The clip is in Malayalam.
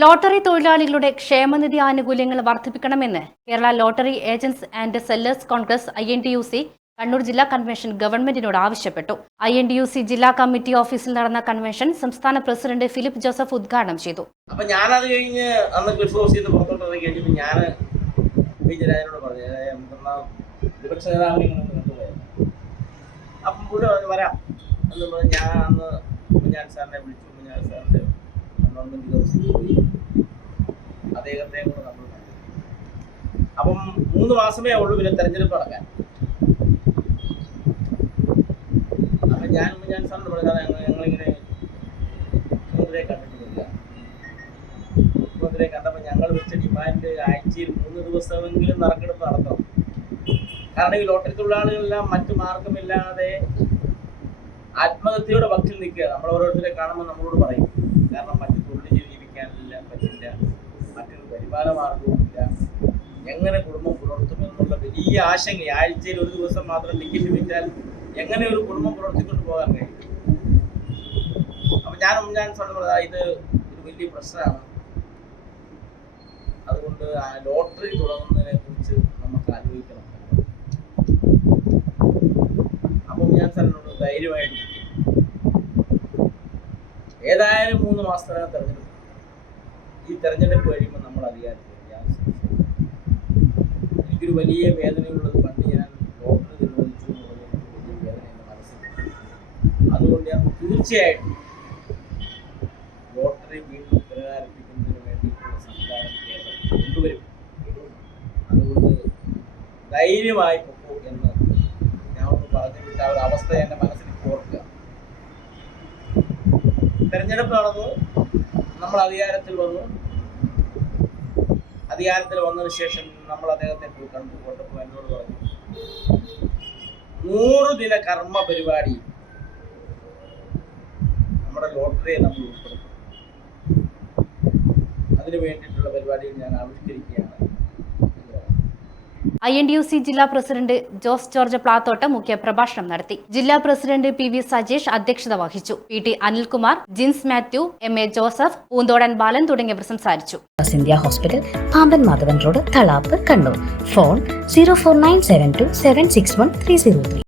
ലോട്ടറി തൊഴിലാളികളുടെ ക്ഷേമനിധി ആനുകൂല്യങ്ങൾ വർദ്ധിപ്പിക്കണമെന്ന് Kerala lottery agents and sellers Congress INTUC Kannur ജില്ലാ കൺവെൻഷൻ ഗവൺമെന്റിനോട് ആവശ്യപ്പെട്ടു. INTUC ജില്ലാ കമ്മിറ്റി ഓഫീസിൽ നടന്ന കൺവെൻഷൻ സംസ്ഥാന പ്രസിഡന്റ് ഫിലിപ്പ് ജോസഫ് ഉദ്ഘാടനം ചെയ്തു. അപ്പോൾ ഞാനത് കഴിഞ്ഞ് അന്ന് ക്ലിഫ് ഹൗസിൽ നിന്ന് പുറത്തോട്ട് കഴിഞ്ഞപ്പോൾ ഞാൻ വിജയരാജനോട് പറഞ്ഞു വിപക്ഷ നേതാവിനെയൊന്ന് കണ്ടുപോയത്. അപ്പം പുള്ളി പറഞ്ഞു വരാം എന്ന് പറഞ്ഞ് ഞാൻ അന്ന് കുഞ്ഞാൻ സാറിനെ വിളിച്ചു. കുഞ്ഞാൻ സാറിൻ്റെ ഗവൺമെൻറ് ഹൗസിൽ പോയി അദ്ദേഹത്തെ കൂടെ നമ്മൾ കണ്ടു. അപ്പം 3 മാസമേ ഉള്ളൂ പിന്നെ തെരഞ്ഞെടുപ്പ് നടക്കാൻ. അപ്പം ഞാൻ സാറിന് പറഞ്ഞാൽ ഞങ്ങളിങ്ങനെ മുഖ്യമന്ത്രിയെ കണ്ടിട്ടില്ല. മുഖ്യമന്ത്രിയെ കണ്ടപ്പോൾ ഞങ്ങൾ വെച്ച ഡിമാൻഡ് ആഴ്ചയിൽ 3 ദിവസമെങ്കിലും നറുക്കെടുപ്പ് നടത്തണം. കാരണം ഈ ലോട്ടറി തൊഴിലാളികളെല്ലാം മറ്റു മാർഗമില്ലാതെ ആത്മഹത്യയുടെ പക്ഷിൽ നിൽക്കുക. നമ്മൾ ഓരോരുത്തരെ കാണുമ്പോൾ നമ്മളോട് പറയും, കാരണം മറ്റു തൊഴിൽ ജീവിക്കാനില്ല, പറ്റില്ല, മറ്റൊരു വരുമാന മാർഗവുമില്ല, എങ്ങനെ കുടുംബം പുലർത്തുമെന്നുള്ള വലിയ ആശങ്ക. ആഴ്ചയിൽ 1 ദിവസം മാത്രം ടിക്കറ്റ് വിറ്റാൽ എങ്ങനെ ഒരു കുടുംബം പുലർത്തിക്കൊണ്ട് പോകാൻ കഴിയും? അപ്പം ഞാൻ പറഞ്ഞത് ഇത് ഒരു വലിയ പ്രശ്നമാണ്. അതുകൊണ്ട് ലോട്ടറി തുടങ്ങുന്നതിനെ കുറിച്ച് നമുക്ക് ആലോചിക്കണം. അപ്പം ഞാൻ സാറിനോട് ധൈര്യമായിട്ട് ഏതായാലും 3 മാസത്തിനകം തെരഞ്ഞെടുപ്പ്. ഈ തെരഞ്ഞെടുപ്പ് കഴിയുമ്പോൾ നമ്മൾ അധികാരത്തിൽ എനിക്കൊരു വലിയ വേദനയുള്ളത് പണ്ട് ഞാൻ ലോട്ടറി നിർവഹിച്ചു എന്നുള്ളത് വലിയ വേദന എൻ്റെ മനസ്സിൽ. അതുകൊണ്ട് ഞാൻ തീർച്ചയായിട്ടും ലോട്ടറി വീണ്ടും പുനരാരംഭിക്കുന്നതിന് വേണ്ടിയിട്ടുള്ള സംവിധാനം കേരളം കൊണ്ടുവരും. അതുകൊണ്ട് ധൈര്യമായി പൊക്കോ എന്ന് ഞാൻ ഒന്ന് പറഞ്ഞു വിട്ട ഒരു അവസ്ഥ എൻ്റെ മനസ്സിൽ ഓർക്കുക. തെരഞ്ഞെടുപ്പ് നടന്നു, നമ്മൾ അധികാരത്തിൽ വന്നു. അധികാരത്തിൽ വന്നതിന് ശേഷം നമ്മൾ അദ്ദേഹത്തെ പോയി കണ്ടു. കൊണ്ടപ്പോൾ എന്നോട് പറഞ്ഞു 100 ദിന കർമ്മ പരിപാടി നമ്മുടെ ലോട്ടറിയെ നമ്മൾ ഉൾപ്പെടുത്തും. അതിനു വേണ്ടിയിട്ടുള്ള പരിപാടികൾ ഞാൻ ആവിഷ്കരിക്കുകയാണ്. INTUC ജില്ലാ പ്രസിഡന്റ് ജോസ് ജോർജ് പ്ലാത്തോട്ട് മുഖ്യപ്രഭാഷണം നടത്തി. ജില്ലാ പ്രസിഡന്റ് PV സജേഷ് അധ്യക്ഷത വഹിച്ചു. PT അനിൽകുമാർ, ജിൻസ് മാത്യു, MA ജോസഫ്, പൂന്തോടൻ ബാലൻ തുടങ്ങിയവർ സംസാരിച്ചു. India hospital, Pamban Madhavan road, Thalap, Kannur. Phone 04972761303.